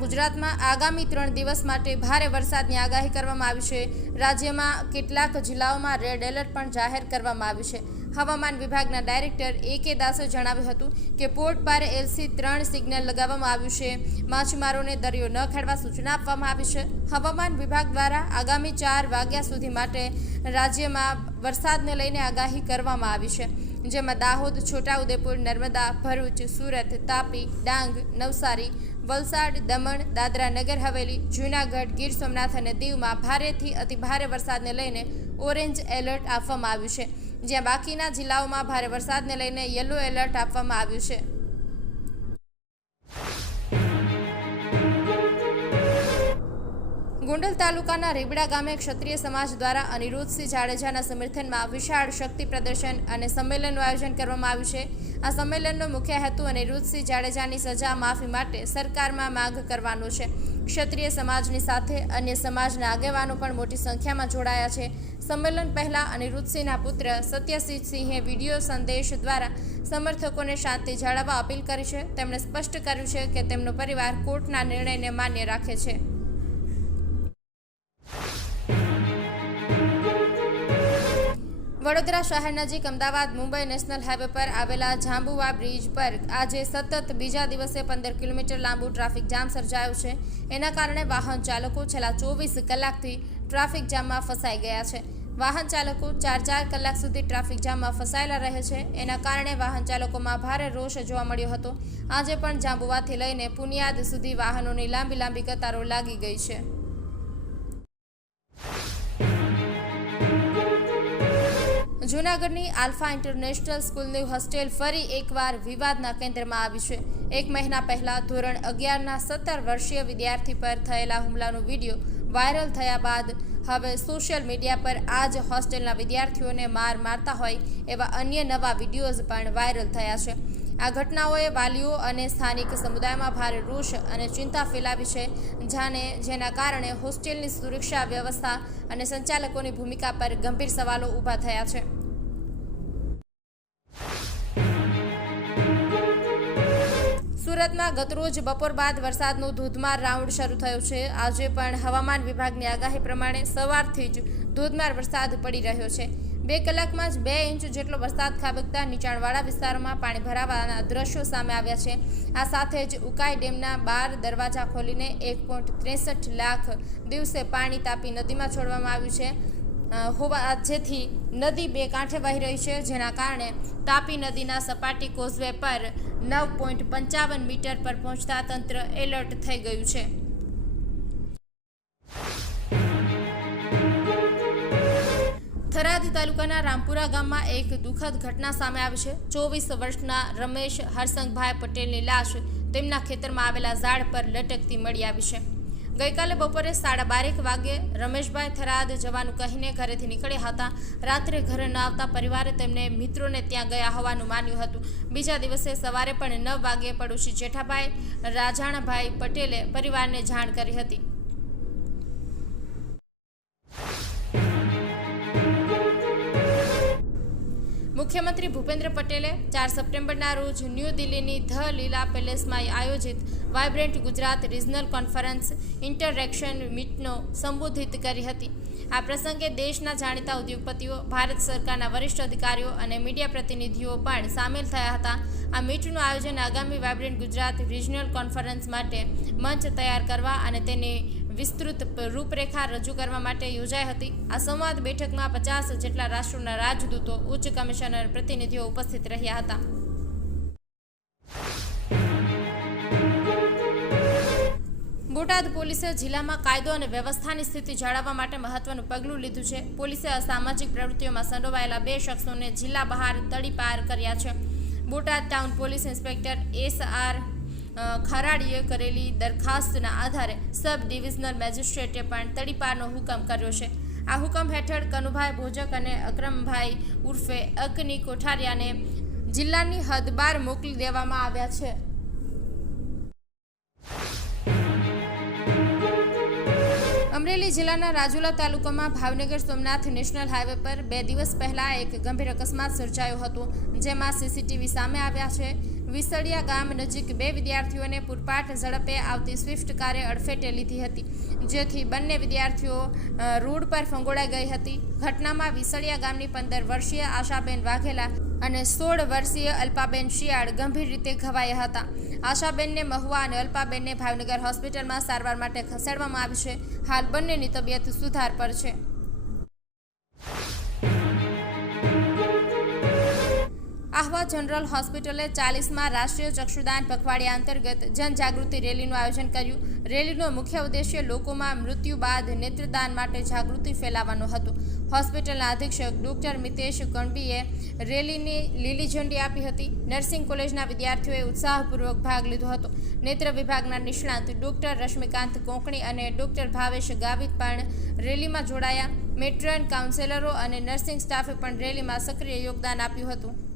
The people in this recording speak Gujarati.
ગુજરાતમાં આગામી ત્રણ દિવસ માટે ભારે વરસાદની આગાહી કરવામાં આવી છે. રાજ્યમાં કેટલાક જિલ્લાઓમાં રેડ એલર્ટ પણ જાહેર કરવામાં આવ્યું છે. હવામાન વિભાગના ડાયરેક્ટર એ કે દાસે જણાવ્યું હતું કે પોર્ટ પારે એલસી ત્રણ સિગ્નલ લગાવવામાં આવ્યું છે. માછીમારોને દરિયો ન ખેડવા સૂચના આપવામાં આવી છે. હવામાન વિભાગ દ્વારા આગામી ચાર વાગ્યા સુધી માટે રાજ્યમાં વરસાદને લઈને આગાહી કરવામાં આવી છે. જેમાં દાહોદ, છોટાઉદેપુર, નર્મદા, ભરૂચ, સુરત, તાપી, ડાંગ, નવસારી, વલસાડ, દમણ, દાદરા નગર, હવેલી, જૂનાગઢ, ગીર સોમનાથ અને દીવમાં ભારેથી અતિભારે વરસાદને લઈને ઓરેન્જ એલર્ટ આપવામાં આવ્યું છે. જ્યાં બાકીના જિલ્લાઓમાં ભારે વરસાદને લઈને યલો એલર્ટ આપવામાં આવ્યું છે. ગોંડલ તાલુકાના રીબડા ગામે ક્ષત્રિય સમાજ દ્વારા અનિરુદ્ધસિંહ જાડેજાના સમર્થનમાં વિશાળ શક્તિ પ્રદર્શન અને સંમેલનનું આયોજન કરવામાં આવ્યું છે. આ સંમેલનનો મુખ્ય હેતુ અનિરુદ્ધસિંહ જાડેજાની સજા માફી માટે સરકારમાં માંગ કરવાનો છે. ક્ષત્રિય સમાજની સાથે અન્ય સમાજના આગેવાનો પણ મોટી સંખ્યામાં જોડાયા છે. સંમેલન પહેલાં અનિરુદ્ધસિંહના પુત્ર સત્યસિંહ સિંહે વીડિયો સંદેશ દ્વારા સમર્થકોને શાંતિ જાળવવા અપીલ કરી છે. તેમણે સ્પષ્ટ કર્યું છે કે તેમનો પરિવાર કોર્ટના નિર્ણયને માન્ય રાખે છે. વડોદરા શહેર નજીક અમદાવાદ, મુંબઈ નેશનલ હાઈવે પર આવેલા જાંબુવા બ્રિજ પર આજે સતત બીજા દિવસે પંદર કિલોમીટર લાંબુ ટ્રાફિક જામ સર્જાયો છે. એના કારણે વાહન ચાલકો છેલ્લા ચોવીસ કલાકથી ટ્રાફિક જામમાં ફસાઈ ગયા છે. વાહન ચાલકો ચાર ચાર કલાક સુધી ટ્રાફિક જામમાં ફસાયેલા રહે છે. એના કારણે વાહન ચાલકોમાં ભારે રોષ જોવા મળ્યો હતો. આજે પણ જાંબુવાથી લઈને પુનિયાદ સુધી વાહનોની લાંબી લાંબી કતારો લાગી ગઈ છે. જૂનાગઢની આલ્ફા ઇન્ટરનેશનલ સ્કૂલની હોસ્ટેલ ફરી એકવાર વિવાદના કેન્દ્રમાં આવી છે. એક મહિના પહેલા ધોરણ અગિયારના સત્તર વર્ષીય વિદ્યાર્થી પર થયેલા હુમલાનો વીડિયો વાયરલ થયા બાદ હવે સોશિયલ મીડિયા પર આ જ હોસ્ટેલના વિદ્યાર્થીઓને માર મારતા હોય એવા અન્ય નવા વિડીયોઝ પણ વાયરલ થયા છે. આ ઘટનાઓએ વાલીઓ અને સ્થાનિક સમુદાયમાં ભારે રોષ અને ચિંતા ફેલાવી છે જાને જેના કારણે હોસ્ટેલની સુરક્ષા વ્યવસ્થા અને સંચાલકોની ભૂમિકા પર ગંભીર સવાલો ઊભા થયા છે. સુરતમાં ગતરોજ બપોર બાદ વરસાદનો ધોધમાર રાઉન્ડ શરૂ થયો છે. આજે પણ હવામાન વિભાગની આગાહી પ્રમાણે સવારથી જ ધોધમાર વરસાદ પડી રહ્યો છે. બે કલાકમાં જ બે ઇંચ જેટલો વરસાદ ખાબકતા નીચાણવાળા વિસ્તારોમાં પાણી ભરાવાના દ્રશ્યો સામે આવ્યા છે. આ સાથે જ ઉકાઈ ડેમના બાર દરવાજા ખોલીને એક ત્રેસઠ લાખ દિવસે પાણી તાપી નદીમાં છોડવામાં આવ્યું છે. હોવા, જેથી નદી બે કાંઠે વહી રહી છે, જેના કારણે તાપી નદીના સપાટી કોઝવે પર નવ પોઈન્ટ પંચાવન મીટર પર પહોંચતા તંત્ર એલર્ટ થઈ ગયું છે. થરાદ તાલુકાના રામપુરા ગામમાં એક દુઃખદ ઘટના સામે આવી છે. ચોવીસ વર્ષના રમેશ હરસંગભાઈ પટેલની લાશ તેમના ખેતરમાં આવેલા ઝાડ પર લટકતી મળી આવી છે. ગઈકાલે બપોરે સાડા બારેક વાગે રમેશભાઈ થરાદ જવાનું કહીને ઘરેથી નીકળ્યા હતા. રાત્રે ઘરે ન આવતા પરિવારે તેમને મિત્રોને ત્યાં ગયા હોવાનું માન્યું હતું. બીજા દિવસે સવારે પણ નવ વાગ્યે પડોશી જેઠાભાઈ, રાજાણાભાઈ પટેલે પરિવારને જાણ કરી હતી. મુખ્યમંત્રી ભૂપેન્દ્ર પટેલે ચાર સપ્ટેમ્બરના રોજ ન્યૂ દિલ્હીની ધ લીલા પેલેસમાં આયોજિત vibrant Gujarat regional conference interaction મીટનો સંબોધિત કરી હતી. આ પ્રસંગે દેશના જાણીતા ઉદ્યોગપતિઓ, ભારત સરકારના વરિષ્ઠ અધિકારીઓ અને મીડિયા પ્રતિનિધિઓ પણ સામેલ થયા હતા. આ મીટનું આયોજન આગામી વાઇબ્રન્ટ ગુજરાત રિજનલ કોન્ફરન્સ માટે મંચ તૈયાર કરવા અને તેની વિસ્તૃત રૂપરેખા રજૂ કરવા માટે યોજાઈ હતી. આ સંવાદ બેઠકમાં પચાસ જેટલા રાષ્ટ્રોના રાજદૂતો, ઉચ્ચ કમિશનર, પ્રતિનિધિઓ ઉપસ્થિત રહ્યા હતા. બોટાદ પોલીસે જિલ્લામાં કાયદો અને વ્યવસ્થાની સ્થિતિ જાળવવા માટે મહત્વનું પગલું લીધું છે. પોલીસે અસામાજિક પ્રવૃત્તિઓમાં સંડોવાયેલા બે શખ્સોને જિલ્લા બહાર તડીપાર કર્યા છે. Botad town police inspector S R ખરાડીએ કરેલી દરખાસ્તના આધારે સબ ડિવિઝનલ મેજિસ્ટ્રેટે પણ તડીપારનો હુકમ કર્યો છે. આ હુકમ હેઠળ કનુભાઈ ભોજક અને અક્રમભાઈ ઉર્ફે અકની કોઠારિયાને જિલ્લાની હદ બહાર મોકલી દેવામાં આવ્યા છે. અમરેલી જિલ્લાના રાજુલા તાલુકામાં ભાવનગર સોમનાથ નેશનલ હાઈવે પર બે દિવસ પહેલા એક ગંભીર અકસ્માત સર્જાયો હતો, જેમાં સીસીટીવી સામે આવ્યા છે. વિસળિયા ગામ નજીક બે વિદ્યાર્થીઓને પૂરપાટ ઝડપે આવતી સ્વિફ્ટ કારે અડફેટે લીધી હતી, જેથી બંને વિદ્યાર્થીઓ રોડ પર ફંગોળાઈ ગઈ હતી. ઘટનામાં વિસળિયા ગામની પંદર વર્ષીય આશાબેન વાઘેલા અને સોળ વર્ષીય અલ્પાબેન શિયાળ ગંભીર રીતે ઘવાયા હતા. આશાબેનને મહુવા અને અલ્પાબેનને ભાવનગર હોસ્પિટલમાં સારવાર માટે ખસેડવામાં આવી છે. હાલ બંનેની તબિયત સુધાર પર છે. આહવા જનરલ હોસ્પિટલે ચાલીસમાં રાષ્ટ્રીય ચક્ષુદાન પખવાડિયા અંતર્ગત જનજાગૃતિ રેલીનું આયોજન કર્યું. રેલીનો મુખ્ય ઉદ્દેશ્ય લોકોમાં મૃત્યુ બાદ નેત્રદાન માટે જાગૃતિ ફેલાવવાનો હતો. હોસ્પિટલના અધિક્ષક ડોક્ટર મિતેશ કણબીએ રેલીની લીલી ઝંડી આપી હતી. નર્સિંગ કોલેજના વિદ્યાર્થીઓએ ઉત્સાહપૂર્વક ભાગ લીધો હતો. નેત્ર વિભાગના નિષ્ણાંત ડોક્ટર રશ્મિકાંત કોંકણી અને ડોક્ટર ભાવેશ ગાવિત પણ રેલીમાં જોડાયા. મેટ્રન કાઉન્સેલરો અને નર્સિંગ સ્ટાફે પણ રેલીમાં સક્રિય યોગદાન આપ્યું હતું.